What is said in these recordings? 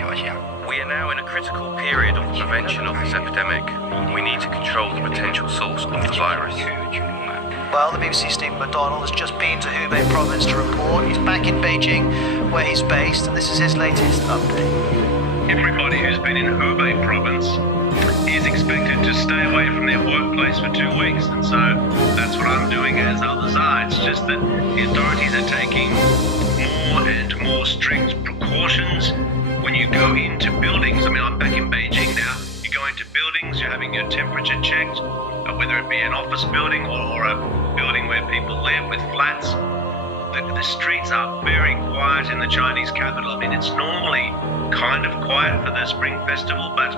We are now in a critical period of the prevention of this epidemic. We need to control the potential source of the virus. Well, the BBC's Stephen McDonald has just been to Hubei province to report. He's back in Beijing, where he's based, and this is his latest update. Everybody who's been in Hubei province is expected to stay away from their workplace for 2 weeks, and so that's what I'm doing, as others are. It's just that the authorities are taking more and more strict precautions when you go into buildings. I mean, I'm back in Beijing now. You go into buildings, you're having your temperature checked, whether it be an office building or a building where people live with flats. The streets are very quiet in the Chinese capital. I mean, it's normally kind of quiet for the Spring Festival, but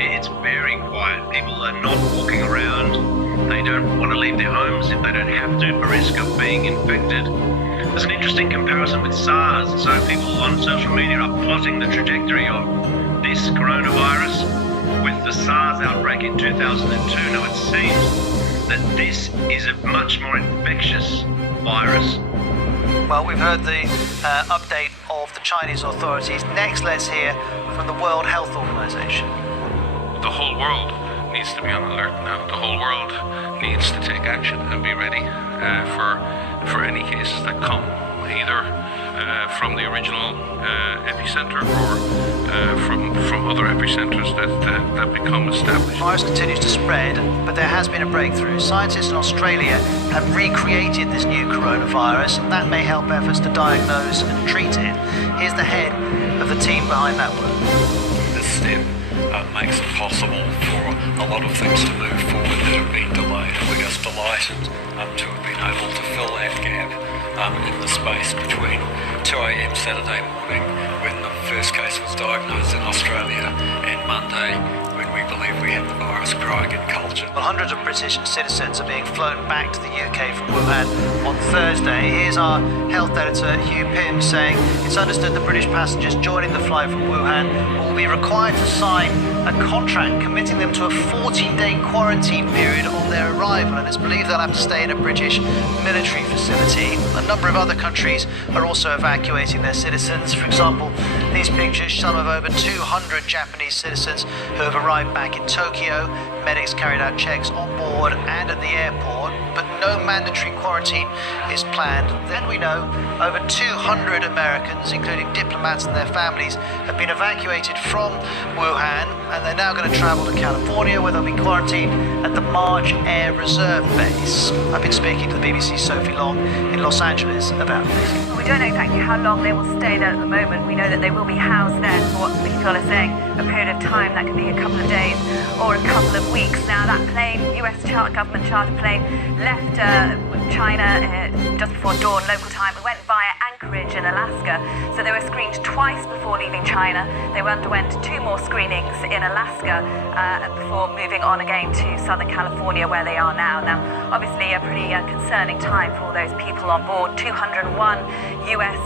it's very quiet. People are not walking around. They don't want to leave their homes if they don't have to for risk of being infected. There's an interesting comparison with SARS. So people on social media are plotting the trajectory of this coronavirus with the SARS outbreak in 2002. Now it seems that this is a much more infectious virus. Well, we've heard the update of the Chinese authorities. Next, let's hear from the World Health Organization. The whole world needs to be on alert now. The whole world needs to take action and be ready for any cases that come, either from the original epicenter or from other epicenters that become established. The virus continues to spread, but there has been a breakthrough. Scientists in Australia have recreated this new coronavirus, and that may help efforts to diagnose and treat it. Here's the head of the team behind that work. This step makes it possible for a lot of things to move forward that have been delayed. We're just delighted to have been able to fill that gap in the space between 2 a.m. Saturday morning, when the first case was diagnosed in Australia, and Monday, when we believe we had the virus growing in culture. Well, hundreds of British citizens are being flown back to the UK from Wuhan on Thursday. Here's our health editor, Hugh Pym, saying it's understood that British passengers joining the flight from Wuhan will be required to sign a contract committing them to a 14-day quarantine period on their arrival, and it's believed they'll have to stay in a British military facility. A number of other countries are also evacuating their citizens. For example, these pictures, some of over 200 Japanese citizens who have arrived back in Tokyo. Medics carried out checks on board and at the airport, but no mandatory quarantine is planned. Then we know over 200 Americans, including diplomats and their families, have been evacuated from Wuhan, and they're now going to travel to California, where they'll be quarantined at the March Air Reserve Base. I've been speaking to the BBC's Sophie Long in Los Angeles about this. We don't know exactly how long they will stay there at the moment. We know that they will be housed there for what people are saying, a period of time that could be a couple of days or a couple of weeks. Now, that plane, US government charter plane, left China just before dawn local time. It went via Anchorage in Alaska, so they were screened twice before leaving China. They underwent 2 more screenings in Alaska before moving on again to Southern California, where they are now. Now, obviously a pretty concerning time for all those people on board. 201 US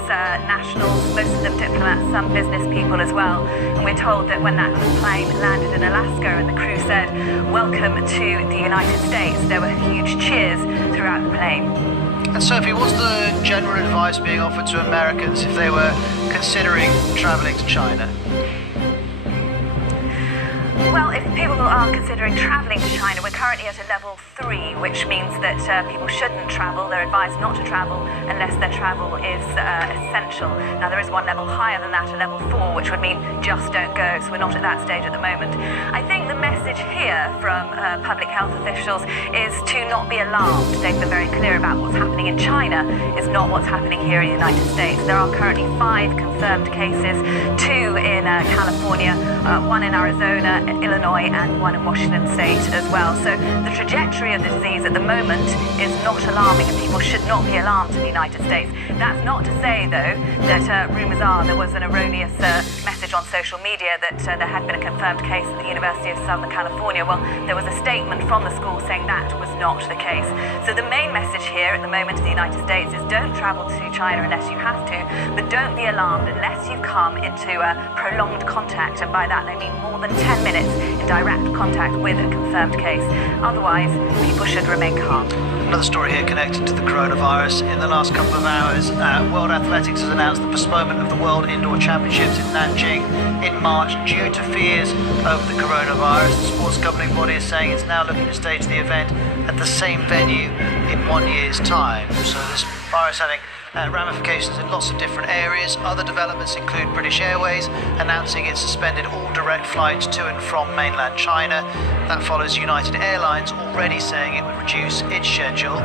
nationals, most of them diplomats, some business people as well. And we're told that when that plane landed in Alaska and the crew said, "Welcome to the United States," there were huge cheers throughout the plane. And Sophie, what's the general advice being offered to Americans if they were considering travelling to China? Well, if people are considering travelling to China, we're currently at a level 3, which means that people shouldn't travel. They're advised not to travel unless their travel is essential. Now, there is one level higher than that, a level 4, which would mean just don't go. So we're not at that stage at the moment. I think the message here from public health officials is to not be alarmed. They've been very clear about what's happening in China is not what's happening here in the United States. There are currently 5 confirmed cases, 2 in California, 1 in Arizona, Illinois, and 1 in Washington State as well. So the trajectory of the disease at the moment is not alarming, and people should not be alarmed in the United States. That's not to say, though, that rumours are there was an erroneous message on social media that there had been a confirmed case at the University of Southern California. Well, there was a statement from the school saying that was not the case. So the main message here at the moment in the United States is don't travel to China unless you have to, but don't be alarmed unless you come into prolonged contact, and by that they mean more than 10 minutes in direct contact with a confirmed case. Otherwise, people should remain calm. Another story here connected to the coronavirus. In the last couple of hours, World Athletics has announced the postponement of the World Indoor Championships in Nanjing in March due to fears of the coronavirus. The sports governing body is saying it's now looking to stage the event at the same venue in 1 year's time. So this virus having ramifications in lots of different areas. Other developments include British Airways announcing it suspended all direct flights to and from mainland China. That follows United Airlines already saying it would reduce its schedule.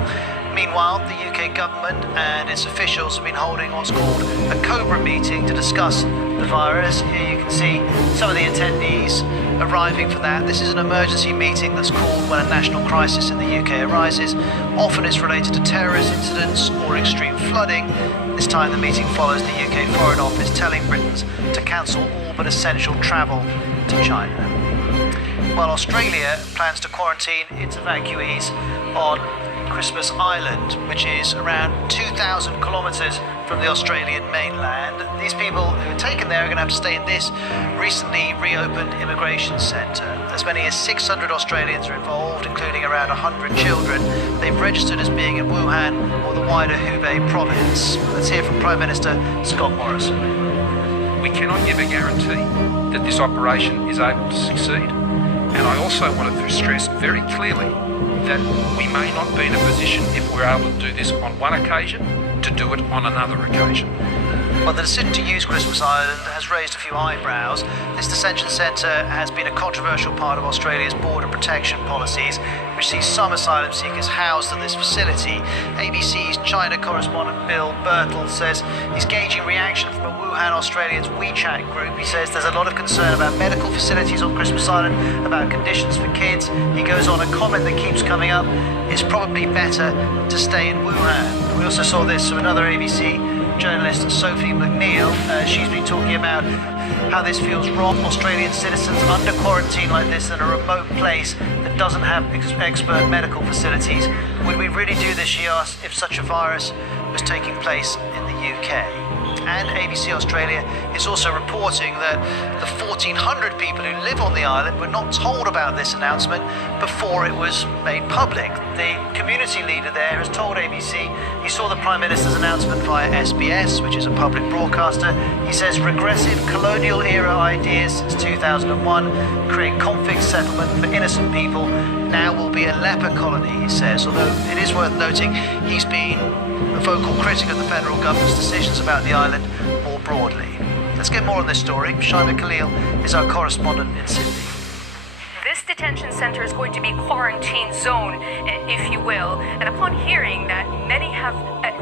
Meanwhile, the UK government and its officials have been holding what's called a Cobra meeting to discuss the virus. Here you can see some of the attendees arriving for that. This is an emergency meeting that's called when a national crisis in the UK arises. Often it's related to terrorist incidents or extreme flooding. This time the meeting follows the UK Foreign Office telling Britons to cancel all but essential travel to China. While Australia plans to quarantine its evacuees on Christmas Island, which is around 2,000 kilometres from the Australian mainland. These people who are taken there are going to have to stay in this recently reopened immigration centre. As many as 600 Australians are involved, including around 100 children. They've registered as being in Wuhan or the wider Hubei province. Let's hear from Prime Minister Scott Morrison. We cannot give a guarantee that this operation is able to succeed. And I also wanted to stress very clearly that we may not be in a position, if we're able to do this on one occasion, to do it on another occasion. Well, the decision to use Christmas Island has raised a few eyebrows. This detention centre has been a controversial part of Australia's border protection policies, which sees some asylum seekers housed at this facility. ABC's China correspondent Bill Birtle says he's gauging reaction from a Wuhan Australians WeChat group. He says there's a lot of concern about medical facilities on Christmas Island, about conditions for kids. He goes on, a comment that keeps coming up, it's probably better to stay in Wuhan. We also saw this from another ABC journalist, Sophie McNeil. She's been talking about how this feels wrong. Australian citizens under quarantine like this in a remote place that doesn't have expert medical facilities. Would we really do this, she asked, if such a virus was taking place in the UK? And ABC Australia is also reporting that the 1,400 people who live on the island were not told about this announcement before it was made public. The community leader there has told ABC he saw the Prime Minister's announcement via SBS, which is a public broadcaster. He says regressive colonial-era ideas since 2001 create conflict settlement for innocent people. Now will be a leper colony, he says, although it is worth noting he's been a vocal critic of the federal government's decisions about the island more broadly. Let's get more on this story. Shaima Khalil is our correspondent in Sydney. This detention center is going to be quarantine zone, if you will. And upon hearing that, many have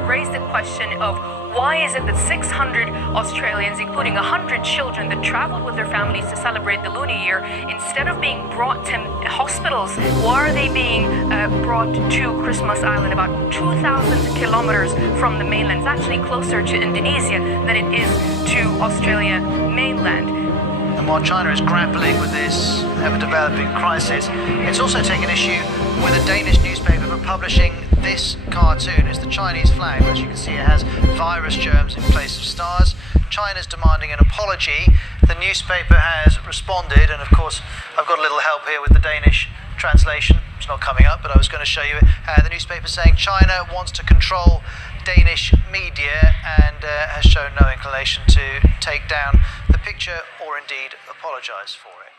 raised the question of why is it that 600 Australians, including 100 children that traveled with their families to celebrate the Lunar Year, instead of being brought to hospitals, why are they being brought to Christmas Island, about 2,000 kilometers from the mainland? It's actually closer to Indonesia than it is to Australia mainland. And while China is grappling with this ever-developing crisis, it's also taken issue with a Danish newspaper for publishing this cartoon. It's the Chinese flag. As you can see, it has virus germs in place of stars. China's demanding an apology. The newspaper has responded, and of course, I've got a little help here with the Danish translation. It's not coming up, but I was going to show you it. The newspaper saying China wants to control Danish media and has shown no inclination to take down the picture or indeed apologise for it.